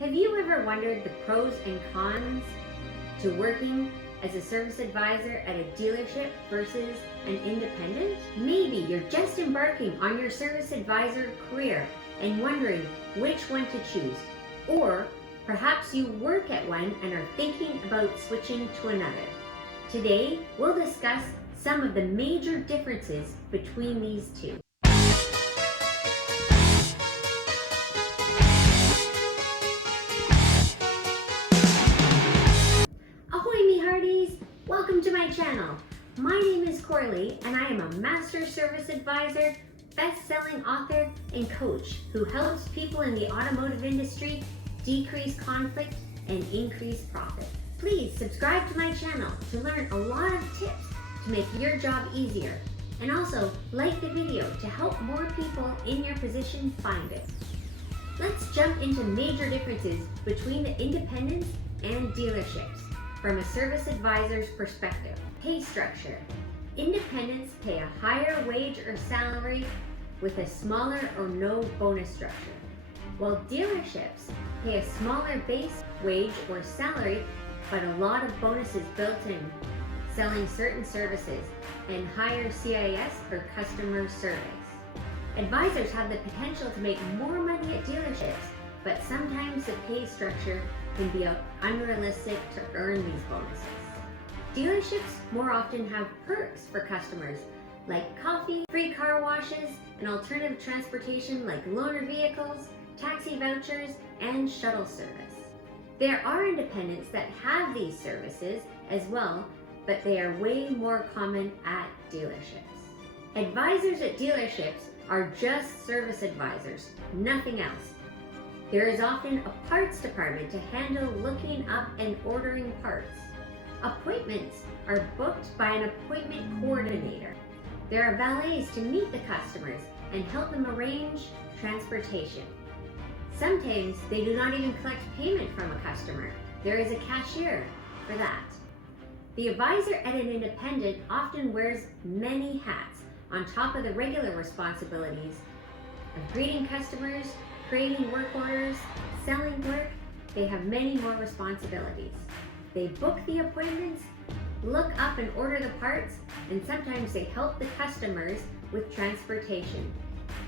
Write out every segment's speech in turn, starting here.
Have you ever wondered the pros and cons to working as a service advisor at a dealership versus an independent? Maybe you're just embarking on your service advisor career and wondering which one to choose. Or perhaps you work at one and are thinking about switching to another. Today, we'll discuss some of the major differences between these two. Welcome to my channel. My name is Corley and I am a master service advisor, best-selling author, and coach who helps people in the automotive industry decrease conflict and increase profit. Please subscribe to my channel to learn a lot of tips to make your job easier, and also like the video to help more people in your position find it. Let's jump into major differences between the independents and dealerships. From a service advisor's perspective. Pay structure. Independents pay a higher wage or salary with a smaller or no bonus structure, while dealerships pay a smaller base wage or salary but a lot of bonuses built in, selling certain services, and higher CIS or customer service. Advisors have the potential to make more money at dealerships, but sometimes the pay structure can be unrealistic to earn these bonuses. Dealerships more often have perks for customers like coffee, free car washes, and alternative transportation like loaner vehicles, taxi vouchers, and shuttle service. There are independents that have these services as well, but they are way more common at dealerships. Advisors at dealerships are just service advisors, nothing else. There is often a parts department to handle looking up and ordering parts. Appointments are booked by an appointment coordinator. There are valets to meet the customers and help them arrange transportation. Sometimes they do not even collect payment from a customer. There is a cashier for that. The advisor at an independent often wears many hats on top of the regular responsibilities of greeting customers, creating work orders, selling work. They have many more responsibilities. They book the appointments, look up and order the parts, and sometimes they help the customers with transportation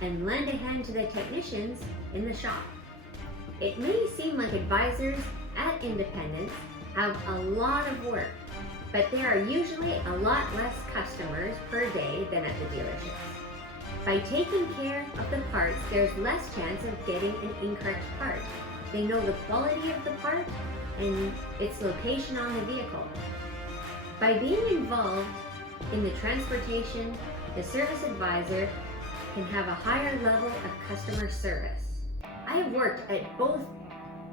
and lend a hand to the technicians in the shop. It may seem like advisors at independents have a lot of work, but there are usually a lot less customers per day than at the dealerships. By taking care of the parts, there's less chance of getting an incorrect part. They know the quality of the part and its location on the vehicle. By being involved in the transportation, the service advisor can have a higher level of customer service. I have worked at both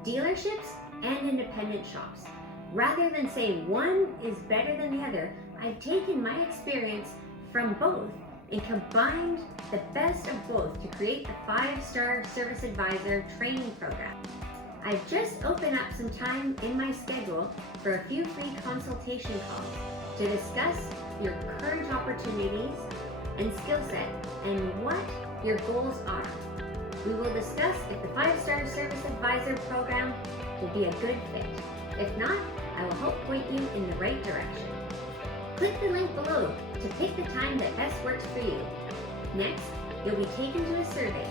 dealerships and independent shops. Rather than say one is better than the other, I've taken my experience from both and combined the best of both to create the 5-star service advisor training program. I've just opened up some time in my schedule for a few free consultation calls to discuss your current opportunities and skill set and what your goals are. We will discuss if the 5-star service advisor program will be a good fit. If not, I will help point you in the right direction. Click the link below to pick the time that best works for you. Next, you'll be taken to a survey.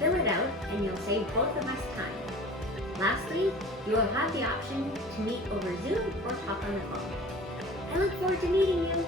Fill it out and you'll save both of us time. Lastly, you will have the option to meet over Zoom or talk on the phone. I look forward to meeting you.